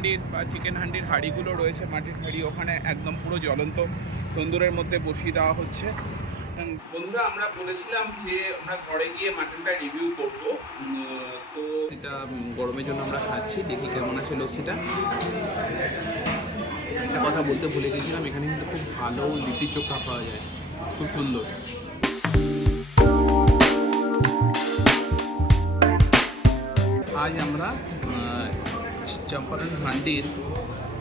হান্ডির বা চিকেন হান্ডির হাঁড়িগুলো রয়েছে, মাটির হাঁড়ি, ওখানে একদম পুরো জ্বলন্ত তন্দুরের মধ্যে বসিয়ে দেওয়া হচ্ছে। বন্ধুরা, আমরা বলেছিলাম যে আমরা ঘরে গিয়ে মাটনটা রিভিউ করব, তো এটা গরমের জন্য আমরা খাচ্ছি, দেখি কেমন আছে লস্যিটা। একটা কথা বলতে ভুলে গেছিলাম, এখানে কিন্তু খুব ভালো লিট্টি চোখা পাওয়া যায়, খুব সুন্দর। আজ আমরা চম্পারন হান্ডির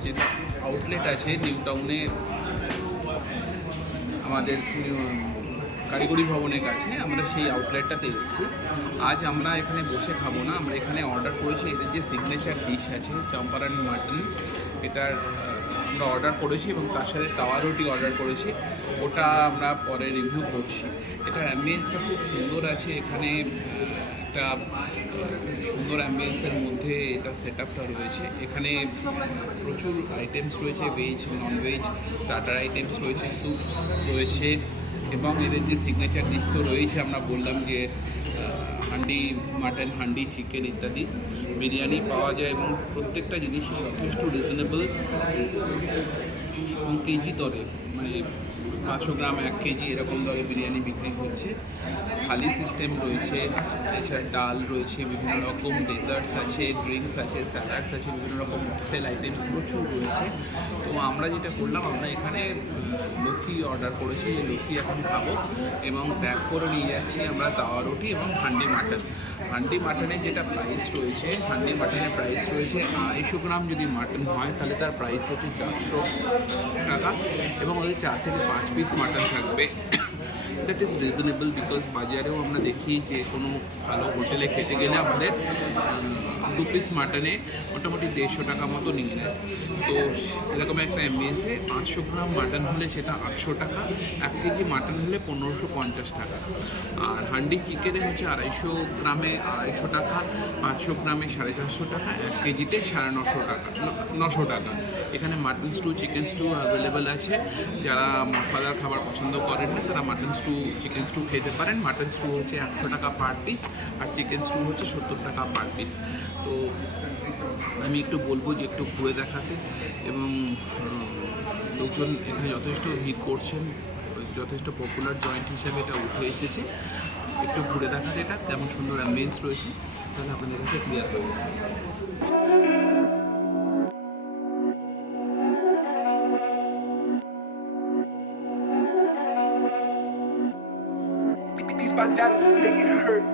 যে আউটলেট আছে নিউ টাউনে, আমাদের কারিগরি ভবনের কাছে, আমরা সেই আউটলেটটাতে এসেছি। আজ আমরা এখানে বসে খাবো না, আমরা এখানে অর্ডার করেছি এদের যে সিগনেচার ডিশ আছে চম্পারন মাটন, এটার আমরা অর্ডার করেছি এবং তার সাথে তাওয়া রুটি অর্ডার করেছি, ওটা আমরা পরে রিভিউ করছি। এটার অ্যাম্বিয়েন্সটা খুব সুন্দর আছে, এখানে একটা সুন্দর অ্যাম্বিয়েন্সের মধ্যে এটা সেট আপটা রয়েছে। এখানে প্রচুর আইটেমস রয়েছে, ভেজ, ননভেজ, স্টার্টার আইটেমস রয়েছে, স্যুপ রয়েছে এবং এদের যে সিগনেচার ডিশ তো রয়েছে, আমরা বললাম যে হান্ডি মাটন, হান্ডি চিকেন ইত্যাদি, বিরিয়ানি পাওয়া যায় এবং প্রত্যেকটা জিনিসই যথেষ্ট রিজনেবল এবং কেজি দরে, মানে 500 গ্রাম 1 কেজি এরকম দরে বিরিয়ানি বিক্রি হচ্ছে। থালি সিস্টেম রয়েছে, এছাড়া ডাল রয়েছে, বিভিন্ন রকম ডেজার্টস আছে, ড্রিঙ্কস আছে, স্যালাডস আছে, বিভিন্ন রকম মকটেল আইটেমস প্রচুর রয়েছে। তো আমরা যেটা করলাম, আমরা এখানে লস্যি অর্ডার করেছি, যে লস্যি এখন খাবো এবং প্যাক করে নিয়ে যাচ্ছি আমরা তাওয়া রুটি এবং হান্ডি মাটন। হান্ডি মাটনের যেটা প্রাইস রয়েছে, হান্ডি মাটনের প্রাইস রয়েছে 250 গ্রাম যদি মাটন হয় তাহলে তার প্রাইস হচ্ছে 400 টাকা এবং ওদের 4 থেকে 5 পিস মাটন থাকবে। দ্যাট ইজ রিজনেবল, বিকজ বাজারেও আমরা দেখি যে কোনো ভালো হোটেলে খেতে গেলে আমাদের 2 পিস মাটনে মোটামুটি 150 টাকা মতো নিয়ে নেয়। তো এরকম একটা অ্যাম্বিয়েন্সে 500 গ্রাম মাটন হলে সেটা 800 টাকা, 1 কেজি মাটন হলে 1550 টাকা। আর হান্ডি চিকেনে হচ্ছে 250 গ্রামে 250 টাকা, 500 গ্রামে 450 টাকা, 1 কেজিতে 950 টাকা, 900 টাকা। এখানে mutton stew, chicken stew available আছে। যারা মশলাদার খাবার পছন্দ করেন না তারা মাটন স্টু, চিকেন স্টু খেতে পারেন। মাটন স্টু হচ্ছে 100 টাকা পার পিস আর চিকেন স্টু হচ্ছে 70 টাকা পার পিস। তো আমি একটু বলবো যে একটু ঘুরে দেখাতে, এবং লোকজন এখানে যথেষ্ট ভিড় করছেন, যথেষ্ট পপুলার জয়েন্ট হিসেবে এটা উঠে এসেছে। একটু ঘুরে দেখাতে এটা কেমন সুন্দর অ্যাম্বিয়েন্স রয়েছে, তাহলে আপনাদের কাছে ক্লিয়ার হয়ে যাবে। These my dollars make it hurt.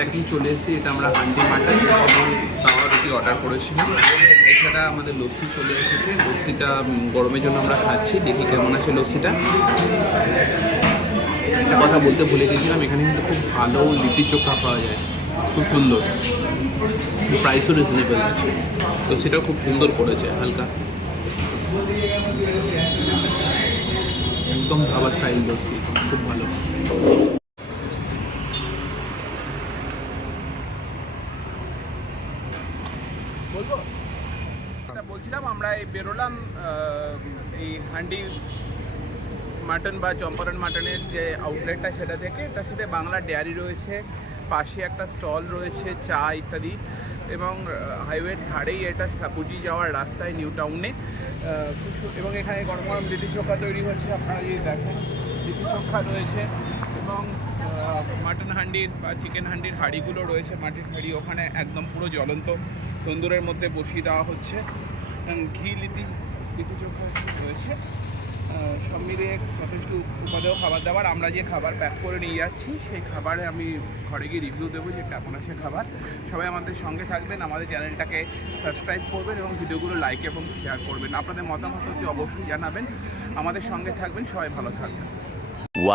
Packing চলে এসেছে, এটা আমরা হান্ডি মাটন এবং তাওয়া রুটি অর্ডার করেছিলাম। এছাড়া আমাদের লস্যি চলে এসেছে, লস্যিটা গরমের জন্য আমরা খাচ্ছি, দেখি কেমন আছে লস্যিটা। একটা কথা বলতে ভুলে গেছিলাম, এখানে কিন্তু খুব ভালো লিট্টি চোখা পাওয়া যায়, খুব সুন্দর, প্রাইসও রিজনেবল আছে। লস্যিটাও খুব সুন্দর করেছে, হালকা একদম ধাবা স্টাইল লস্যি, খুব ভালো। বলছিলাম আমরা এই বেরোলাম এই হান্ডি মাটন বা চম্পারন মাটনের যে আউটলেটটা সেটা থেকে, তার সাথে বাংলা ডেয়ারি রয়েছে, পাশে একটা স্টল রয়েছে চা ইত্যাদি, এবং হাইওয়ের ধারেই এটা সাপুজি যাওয়ার রাস্তায় নিউ টাউনে। এবং এখানে গরম গরম লিট্টি চোখা তৈরি হচ্ছে, আপনারা যদি দেখেন লিট্টি চোখা রয়েছে এবং মাটন হান্ডির বা চিকেন হান্ডির হাঁড়িগুলো রয়েছে, মাটির হাঁড়ি, ওখানে একদম পুরো জ্বলন্ত তন্দুরের মধ্যে বসিয়ে দেওয়া হচ্ছে। ঘি লিট্টি চোখা রয়েছে, সব মিলিয়ে যথেষ্ট উপাদেয় খাবার দাবার। আমরা যে খাবার প্যাক করে নিয়ে যাচ্ছি সেই খাবারে আমি ঘরে গিয়ে রিভিউ দেবো যে কেমন আছে খাবার। সবাই আমাদের সঙ্গে থাকবেন, আমাদের চ্যানেলটাকে সাবস্ক্রাইব করবেন এবং ভিডিওগুলো লাইক এবং শেয়ার করবেন। আপনাদের মতামত অবশ্যই জানাবেন, আমাদের সঙ্গে থাকবেন, সবাই ভালো থাকবেন।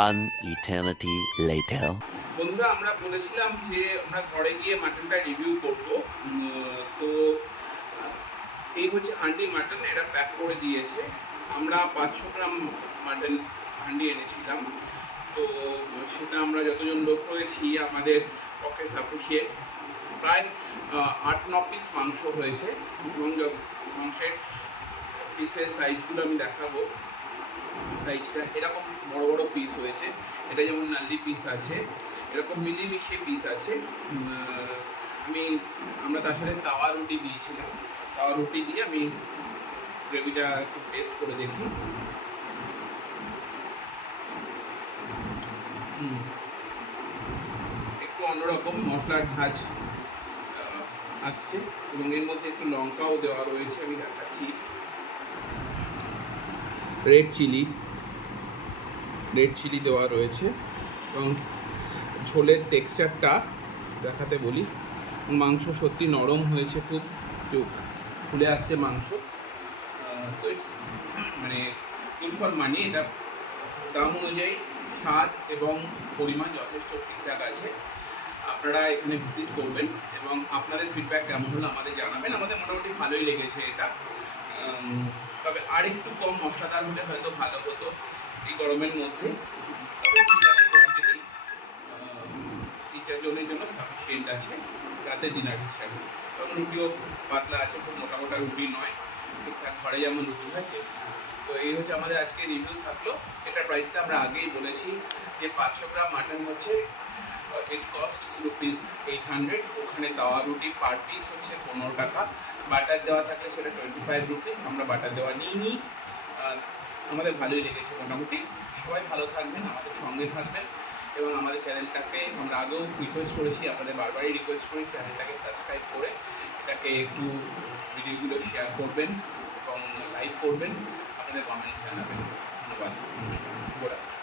One eternity later. বন্ধুরা, আমরা বলেছিলাম যে আমরা ঘরে গিয়ে মাটনটা রিভিউ করব, তো এই হচ্ছে হান্ডি মাটন, এটা প্যাক করে দিয়েছে। আমরা 500 গ্রাম মাটন হান্ডি এনেছিলাম, তো সেটা আমরা যতজন লোক রয়েছি আমাদের পক্ষে সাফিসিয়েন্ট। প্রায় 8-9 পিস মাংস হয়েছে এবং মাংসের পিসের সাইজগুলো আমি দেখাবো। সাইজটা এরকম বড় বড় পিস হয়েছে। এটা যেমন নাল্লি পিস আছে, এরকম মিলিমিশিয়ে পিস আছে। আমরা তার সাথে তাওয়া রুটি দিয়েছিলাম। তাওয়া রুটি দিয়ে আমি গ্রেভিটা একটু টেস্ট করে দেখি। একটু অন্যরকম মশলার ঝাঁজ আসছে এবং এর মধ্যে একটু লঙ্কাও দেওয়া রয়েছে, আমি দেখাচ্ছি। রেড চিলি দেওয়া রয়েছে এবং ঝোলের টেক্সচারটা দেখাতে বলি। মাংস সত্যি নরম হয়েছে, খুব ফুলে আসছে মাংস। তো ইটস মানে গুড ফর মানি। এটা দাম অনুযায়ী স্বাদ এবং পরিমাণ যথেষ্ট ঠিকঠাক আছে। আপনারা এখানে ভিজিট করবেন এবং আপনাদের ফিডব্যাক কেমন হলো আমাদের জানাবেন। আমাদের মোটামুটি ভালোই লেগেছে এটা। তবে আর একটু কম মশলাদার হলে হয়তো ভালো হতো এই গরমের মধ্যে। তবে ঠিক আছে, কোয়ান্টিটি 3-4 জনের জন্য সাফিসিয়েন্ট আছে রাতের ডিনার হিসাবে। এবং রুটিও পাতলা আছে, খুব মোটা মোটা রুটি নয়, ঠিকঠাক ঘরে যেমন রুটি থাকে। তো এই হচ্ছে আমাদের আজকে রিভিউ থাকলো। এটার প্রাইসটা আমরা আগেই বলেছি যে 500 গ্রাম মাটন হচ্ছে ইট কস্টস ₹800। ওখানে তাওয়া রুটি পার পিস হচ্ছে 15 টাকা। বাটার দেওয়া থাকলে সেটা 25 রুপিস। আমরা বাটার দেওয়া নিইনি। আমাদের ভালোই লেগেছে মোটামুটি। সবাই ভালো থাকবেন, আমাদের সঙ্গে থাকবেন এবং আমাদের চ্যানেলটাকে আমরা আগেও রিকোয়েস্ট করেছি, আপনাদের বারবারই রিকোয়েস্ট করি চ্যানেলটাকে সাবস্ক্রাইব করে এটাকে একটু ভিডিওগুলো শেয়ার করবেন এবং লাইক করবেন, আপনাদের কমেন্টস জানাবেন। ধন্যবাদ, শুভরাত্রি।